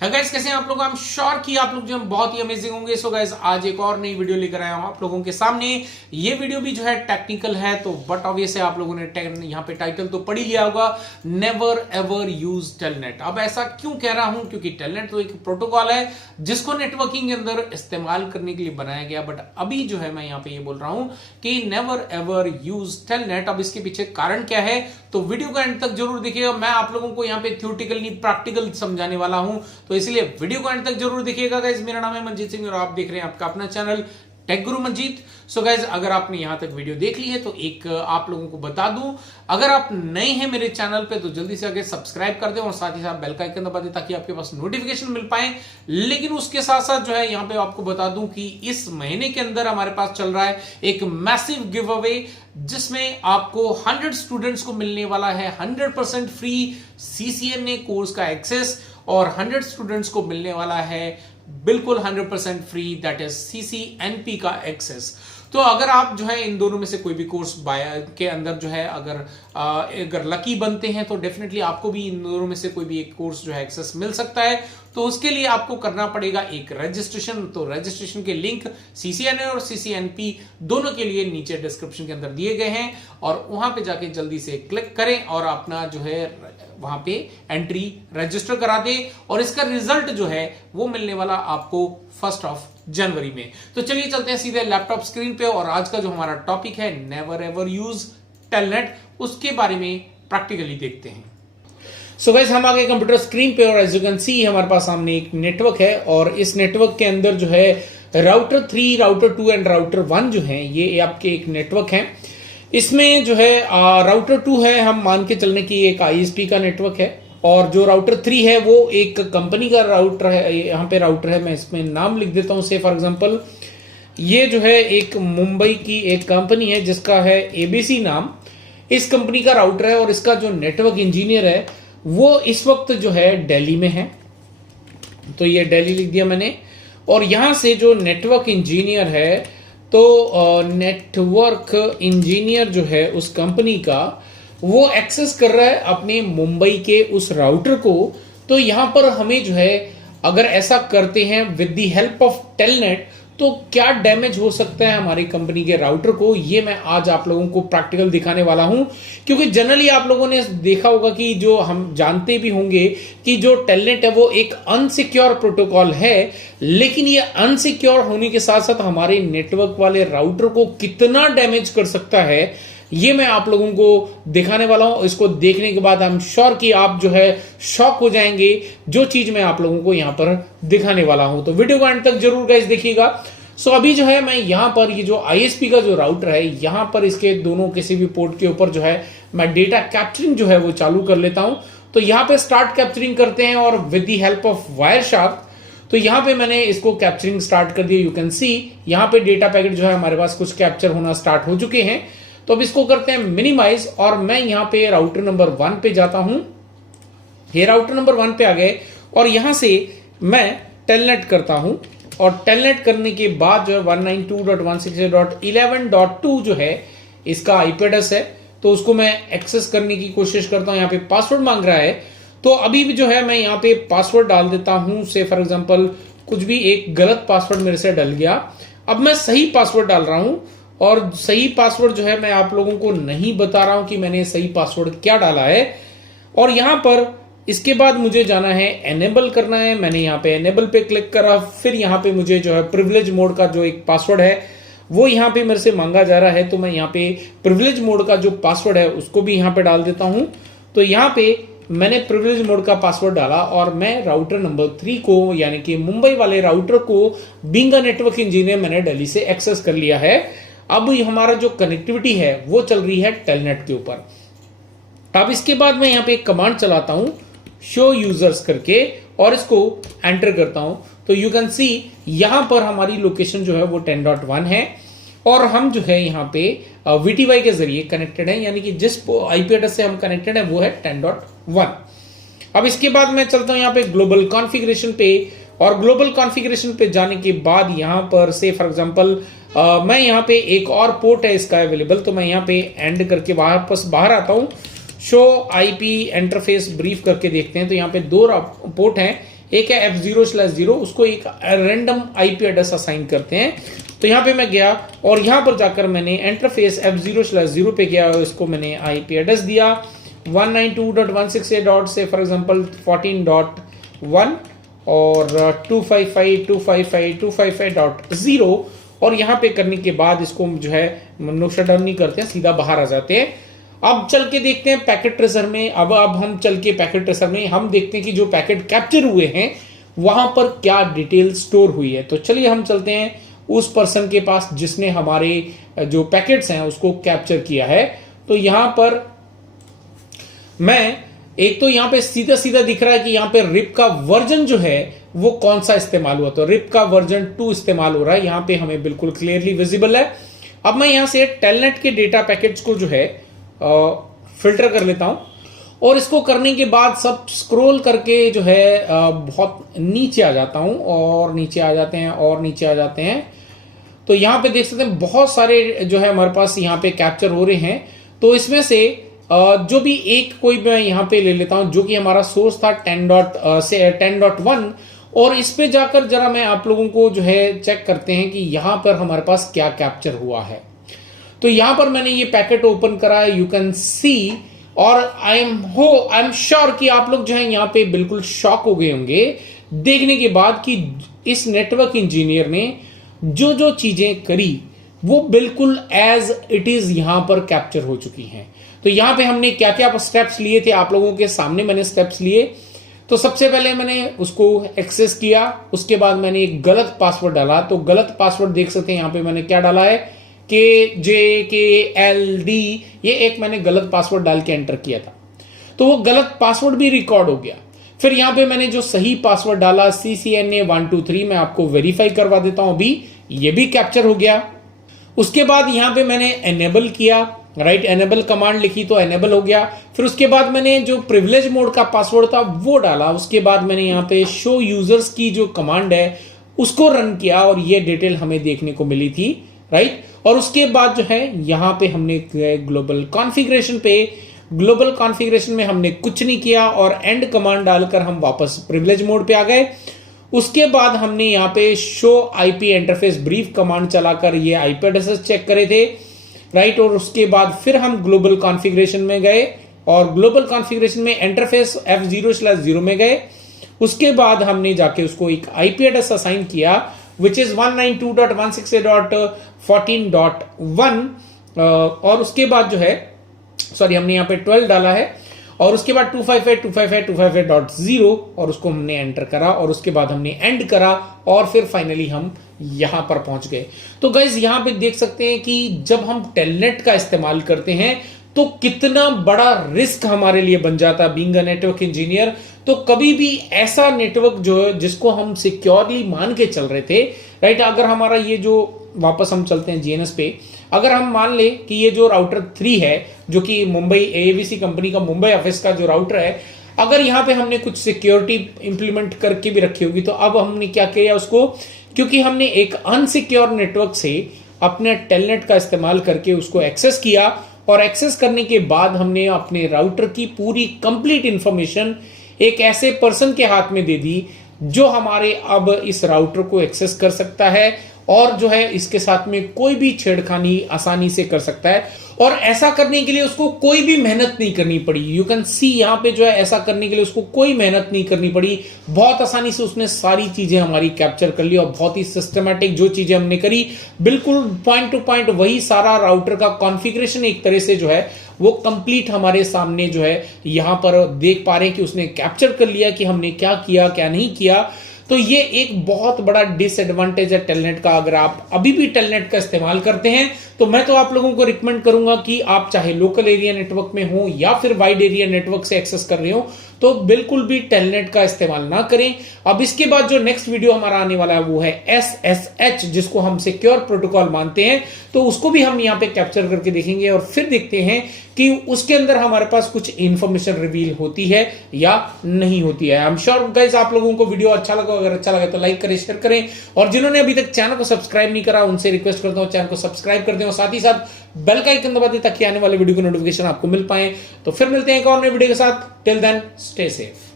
है गाइस, कैसे हैं आप लोग। आई एम श्योर कि आप लोग जो है बहुत ही अमेजिंग होंगे। सो गाइस, आज एक और नई वीडियो लेकर आया हूं आप लोगों के सामने। ये वीडियो भी जो है टेक्निकल है, तो बट ऑब्वियस है आप लोगों ने यहाँ पे टाइटल तो पढ़ ही लिया होगा, नेवर एवर यूज टेलनेट। अब ऐसा क्यों कह रहा हूं, क्योंकि टेलनेट तो एक प्रोटोकॉल है जिसको नेटवर्किंग के अंदर इस्तेमाल करने के लिए बनाया गया। बट अभी जो है मैं यहाँ पे ये बोल रहा हूं कि नेवर एवर यूज टेलनेट। अब इसके पीछे कारण क्या है, तो वीडियो का एंड तक जरूर देखिएगा। मैं आप लोगों को यहाँ पे थ्योरेटिकल नहीं प्रैक्टिकल समझाने वाला हूं, तो इसलिए वीडियो को एंड तक जरूर देखिएगा गाइस। मेरा नाम है मंजीत सिंह और आप देख रहे हैं आपका अपना चैनल टेक गुरु मंजीत। सो गाइस, अगर आपने यहां तक वीडियो देख ली है तो एक आप लोगों को बता दूं, अगर आप नए हैं मेरे चैनल पे तो जल्दी से आगे सब्सक्राइब कर दें और साथ ही साथ बेल का आइकन दबा दें ताकि आपके पास नोटिफिकेशन मिल पाए। लेकिन उसके साथ साथ जो है यहां पे आपको बता दूं कि इस महीने के अंदर हमारे पास चल रहा है एक मैसिव गिव अवे, जिसमें आपको 100 स्टूडेंट्स को मिलने वाला है 100% फ्री CCNA कोर्स का एक्सेस और 100 स्टूडेंट्स को मिलने वाला है बिल्कुल 100% फ्री, दैट इज CCNP का एक्सेस। तो अगर आप जो है इन दोनों में से कोई भी कोर्स के अंदर जो है अगर लकी बनते हैं तो डेफिनेटली आपको भी इन दोनों में से कोई भी एक कोर्स जो है एक्सेस मिल सकता है। तो उसके लिए आपको करना पड़ेगा एक रजिस्ट्रेशन। तो रजिस्ट्रेशन के लिंक CCNA और CCNP दोनों के लिए नीचे डिस्क्रिप्शन के अंदर दिए गए हैं और वहां पे जाके जल्दी से क्लिक करें और अपना जो है वहां पे एंट्री रजिस्टर करा दे और इसका रिजल्ट जो है वो मिलने वाला आपको 1 जनवरी में। तो चलिए चलते हैं सीधे लैपटॉप स्क्रीन पे और आज का जो हमारा टॉपिक है नेवर एवर यूज टेलनेट, उसके बारे में प्रैक्टिकली देखते हैं। सो गाइस, हम आ गए कंप्यूटर स्क्रीन पे और एज यू कैन सी हमारे पास सामने एक नेटवर्क है और इस नेटवर्क के अंदर जो है राउटर 3, राउटर 2 एंड राउटर 1 जो है ये आपके एक नेटवर्क है। इसमें जो है राउटर 2 है, हम मान के चलने की एक ISP का नेटवर्क है और जो राउटर 3 है वो एक कंपनी का राउटर है। यहाँ पे राउटर है, मैं इसमें नाम लिख देता हूँ। से फॉर एग्जांपल ये जो है एक मुंबई की एक कंपनी है जिसका है ABC नाम, इस कंपनी का राउटर है और इसका जो नेटवर्क इंजीनियर है वो इस वक्त जो है दिल्ली में है। तो ये दिल्ली लिख दिया मैंने। और यहां से जो नेटवर्क इंजीनियर है, तो नेटवर्क इंजीनियर जो है उस कंपनी का वो एक्सेस कर रहा है अपने मुंबई के उस राउटर को। तो यहां पर हमें जो है अगर ऐसा करते हैं with the help of telnet तो क्या डैमेज हो सकता है हमारी कंपनी के राउटर को, ये मैं आज आप लोगों को प्रैक्टिकल दिखाने वाला हूं। क्योंकि जनरली आप लोगों ने देखा होगा कि जो हम जानते भी होंगे कि जो टेलनेट है वो एक अनसिक्योर प्रोटोकॉल है, लेकिन ये अनसिक्योर होने के साथ साथ हमारे नेटवर्क वाले राउटर को कितना डैमेज कर सकता है ये मैं आप लोगों को दिखाने वाला हूं। इसको देखने के बाद आई एम श्योर कि आप जो है शॉक हो जाएंगे जो चीज मैं आप लोगों को यहां पर दिखाने वाला हूं। तो वीडियो को एंड तक जरूर गाइस देखिएगा। सो अभी जो है मैं यहां पर ये जो ISP का जो राउटर है यहां पर इसके दोनों किसी भी पोर्ट के ऊपर जो है मैं डेटा कैप्चरिंग जो है वो चालू कर लेता हूं। तो यहां पे स्टार्ट कैप्चरिंग करते हैं और with the help of Wireshark तो यहां पे मैंने इसको कैप्चरिंग स्टार्ट कर दिया। यू कैन सी यहां पे डेटा पैकेट जो है हमारे पास कुछ कैप्चर होना स्टार्ट हो चुके हैं। तो अब इसको करते हैं मिनिमाइज और मैं यहां पे राउटर नंबर 1 पे जाता हूं। ये राउटर नंबर 1 पे आ गए और यहां से मैं टेलनेट करता हूं और टेलनेट करने के बाद जो है 192.168.11.2 जो है इसका IP एड्रेस है, तो उसको मैं एक्सेस करने की कोशिश करता हूं। यहां पे पासवर्ड मांग रहा है, तो अभी भी जो है मैं यहां पे पासवर्ड डाल देता हूं। से फॉर एग्जांपल कुछ भी एक गलत पासवर्ड मेरे से डल गया, अब मैं सही पासवर्ड डाल रहा हूं और सही पासवर्ड जो है मैं आप लोगों को नहीं बता रहा हूं कि मैंने सही पासवर्ड क्या डाला है। और यहां पर इसके बाद मुझे जाना है एनेबल करना है। मैंने यहां पे एनेबल पे क्लिक करा, फिर यहां पे मुझे जो है प्रिविलेज मोड का जो एक पासवर्ड है वो यहां पे मेरे से मांगा जा रहा है। तो मैं यहां पे प्रिविलेज मोड का जो पासवर्ड है उसको भी यहां पे डाल देता हूं। तो यहां पे मैंने प्रिविलेज मोड का पासवर्ड डाला और मैं राउटर नंबर 3 को यानी कि मुंबई वाले राउटर को बीइंग अ नेटवर्क इंजीनियर मैंने दिल्ली से एक्सेस कर लिया है। अब हमारा जो कनेक्टिविटी है वो चल रही है टेलनेट के ऊपर। अब इसके बाद मैं यहां पे एक कमांड चलाता हूं शो यूजर्स करके और इसको एंटर करता हूं। तो यू कैन सी यहां पर हमारी लोकेशन जो है वो 10.1 है और हम जो है यहां पे VTY के जरिए कनेक्टेड है, यानी कि जिस IP एड्रेस से हम कनेक्टेड है वो है 10.1। अब इसके बाद मैं चलता हूं यहां पे ग्लोबल कॉन्फ़िगरेशन पे और ग्लोबल कॉन्फ़िगरेशन पे जाने के बाद यहां पर से फॉर एग्जांपल मैं यहां पे एक और पोर्ट है इसका अवेलेबल, तो मैं यहां पे एंड करके वापस बाहर आता हूं। शो IP इंटरफेस ब्रीफ करके देखते हैं। तो यहाँ पे 2 पोर्ट हैं, एक है F0/0, उसको एक रैंडम आईपी एड्रेस असाइन करते हैं। तो यहाँ पे मैं गया और यहाँ पर जाकर मैंने इंटरफेस F0/0 पे गया और इसको मैंने आईपी एड्रेस दिया 192.168. से फॉर एग्जांपल 14.1 और 255.255.255.0 और यहाँ पे करने के बाद इसको जो है नो शट डाउन नहीं करते हैं, सीधा बाहर आ जाते हैं। अब चल के देखते हैं पैकेट ट्रेसर में। अब हम चल के पैकेट ट्रेसर में हम देखते हैं कि जो पैकेट कैप्चर हुए हैं वहां पर क्या डिटेल स्टोर हुई है। तो चलिए हम चलते हैं उस पर्सन के पास जिसने हमारे जो पैकेट्स हैं उसको कैप्चर किया है। तो यहां पर मैं एक तो यहां पे सीधा सीधा दिख रहा है कि यहां पे रिप का वर्जन जो है वो कौन सा इस्तेमाल हुआ। तो रिप का वर्जन 2 इस्तेमाल हो रहा है, यहां पे हमें बिल्कुल क्लियरली विजिबल है। अब मैं यहां से टेलनेट के डेटा पैकेट्स को जो है फिल्टर कर लेता हूं और इसको करने के बाद सब स्क्रॉल करके जो है बहुत नीचे आ जाता हूं और नीचे आ जाते हैं और नीचे आ जाते हैं। तो यहां पे देख सकते हैं बहुत सारे जो है हमारे पास यहां पे कैप्चर हो रहे हैं। तो इसमें से जो भी एक कोई मैं यहां पे ले लेता हूं जो कि हमारा सोर्स था 10.1 और इस पे जाकर जरा मैं आप लोगों को जो है चेक करते हैं कि यहां पर हमारे पास क्या कैप्चर हुआ है। तो यहां पर मैंने ये पैकेट ओपन करा है, यू कैन सी, और आई एम श्योर कि आप लोग जो है यहां पे बिल्कुल शॉक हो गए होंगे देखने के बाद कि इस नेटवर्क इंजीनियर ने जो जो चीजें करी वो बिल्कुल एज इट इज यहां पर कैप्चर हो चुकी हैं। तो यहां पे हमने क्या क्या स्टेप्स लिए थे आप लोगों के सामने मैंने स्टेप्स लिए। तो सबसे पहले मैंने उसको एक्सेस किया, उसके बाद मैंने एक गलत पासवर्ड डाला। तो गलत पासवर्ड देख सकते हैं यहां पे मैंने क्या डाला है, KJKLD, ये एक मैंने गलत पासवर्ड डाल के एंटर किया था। तो वो गलत पासवर्ड भी रिकॉर्ड हो गया। फिर यहां पे मैंने जो सही पासवर्ड डाला CCNA123, मैं आपको वेरीफाई करवा देता हूं अभी, ये भी कैप्चर हो गया। उसके बाद यहां पे मैंने एनेबल किया, राइट, एनेबल कमांड लिखी तो एनेबल हो गया। फिर उसके बाद मैंने जो प्रिविलेज मोड का पासवर्ड था वो डाला। उसके बाद मैंने यहाँ पे शो यूजर्स की जो कमांड है उसको रन किया और ये डिटेल हमें देखने को मिली थी, राइट। और उसके बाद जो है यहाँ पे हमने ग्लोबल कॉन्फ़िगरेशन पे, ग्लोबल कॉन्फ़िगरेशन में हमने कुछ नहीं किया और एंड कमांड डालकर हम वापस प्रिविलेज मोड पे आ गए। उसके बाद हमने यहाँ पे show IP interface brief command चलाकर ये आईपी एड्रेसेस चेक करे थे, राइट। और उसके बाद फिर हम ग्लोबल कॉन्फ़िगरेशन में गए और ग्लोबल कॉन्फ़िगरेशन में इंटरफेस F0/0 में गए। उसके बाद हमने जाके उसको एक आईपी एड्रेस असाइन किया विच इज 192.168.14.1 और उसके बाद जो है सॉरी हमने यहाँ पे 12 डाला है और उसके बाद 255.255.255.0 और उसको हमने एंटर करा और उसके बाद हमने एंड करा और फिर फाइनली हम यहां पर पहुंच गए। तो गाइज यहां पे देख सकते हैं कि जब हम टेलनेट का इस्तेमाल करते हैं तो कितना बड़ा रिस्क हमारे लिए बन जाता है बीइंग अ नेटवर्क इंजीनियर। तो कभी भी ऐसा नेटवर्क जो है जिसको हम सिक्योरली मान के चल रहे थे, राइट, अगर हमारा ये जो वापस हम चलते हैं जीएनएस पे, अगर हम मान ले कि ये जो राउटर 3 है जो कि मुंबई AAVC कंपनी का मुंबई ऑफिस का जो राउटर है, अगर यहाँ पे हमने कुछ सिक्योरिटी इंप्लीमेंट करके भी रखी होगी तो अब हमने क्या किया उसको, क्योंकि हमने एक अनसिक्योर नेटवर्क से अपने टेलनेट का इस्तेमाल करके उसको एक्सेस किया और एक्सेस करने के बाद हमने अपने राउटर की पूरी कंप्लीट इंफॉर्मेशन एक ऐसे पर्सन के हाथ में दे दी जो हमारे अब इस राउटर को एक्सेस कर सकता है और जो है इसके साथ में कोई भी छेड़खानी आसानी से कर सकता है। और ऐसा करने के लिए उसको कोई भी मेहनत नहीं करनी पड़ी। यू कैन सी यहाँ पे जो है ऐसा करने के लिए उसको कोई मेहनत नहीं करनी पड़ी, बहुत आसानी से उसने सारी चीजें हमारी कैप्चर कर ली और बहुत ही सिस्टमैटिक जो चीजें हमने करी बिल्कुल पॉइंट टू पॉइंट वही सारा राउटर का कॉन्फ़िगरेशन एक तरह से जो है वो कंप्लीट हमारे सामने जो है यहां पर देख पा रहे हैं कि उसने कैप्चर कर लिया कि हमने क्या किया क्या नहीं किया। तो ये एक बहुत बड़ा डिसएडवांटेज है टेलनेट का। अगर आप अभी भी टेलनेट का इस्तेमाल करते हैं तो मैं तो आप लोगों को रिकमेंड करूंगा कि आप चाहे लोकल एरिया नेटवर्क में हो या फिर वाइड एरिया नेटवर्क से एक्सेस कर रहे हो तो बिल्कुल भी टेलनेट का इस्तेमाल ना करें। अब इसके बाद जो नेक्स्ट वीडियो हमारा आने वाला है वो है SSH, जिसको हम सिक्योर प्रोटोकॉल मानते हैं, तो उसको भी हम यहाँ पे कैप्चर करके देखेंगे और फिर देखते हैं कि उसके अंदर हमारे पास कुछ इंफॉर्मेशन रिवील होती है या नहीं होती है। आई एम श्योर गाइस आप लोगों को वीडियो अच्छा लगा, अगर अच्छा लगा तो लाइक करें, शेयर करें और जिन्होंने अभी तक चैनल को सब्सक्राइब नहीं करा उनसे रिक्वेस्ट करता हूं चैनल को सब्सक्राइब कर दें और साथ ही साथ बेल का आइकन दबा दें ताकि आने वाले वीडियो की नोटिफिकेशन आपको मिल पाए। तो फिर मिलते हैं एक और नए वीडियो के साथ। Till then stay safe.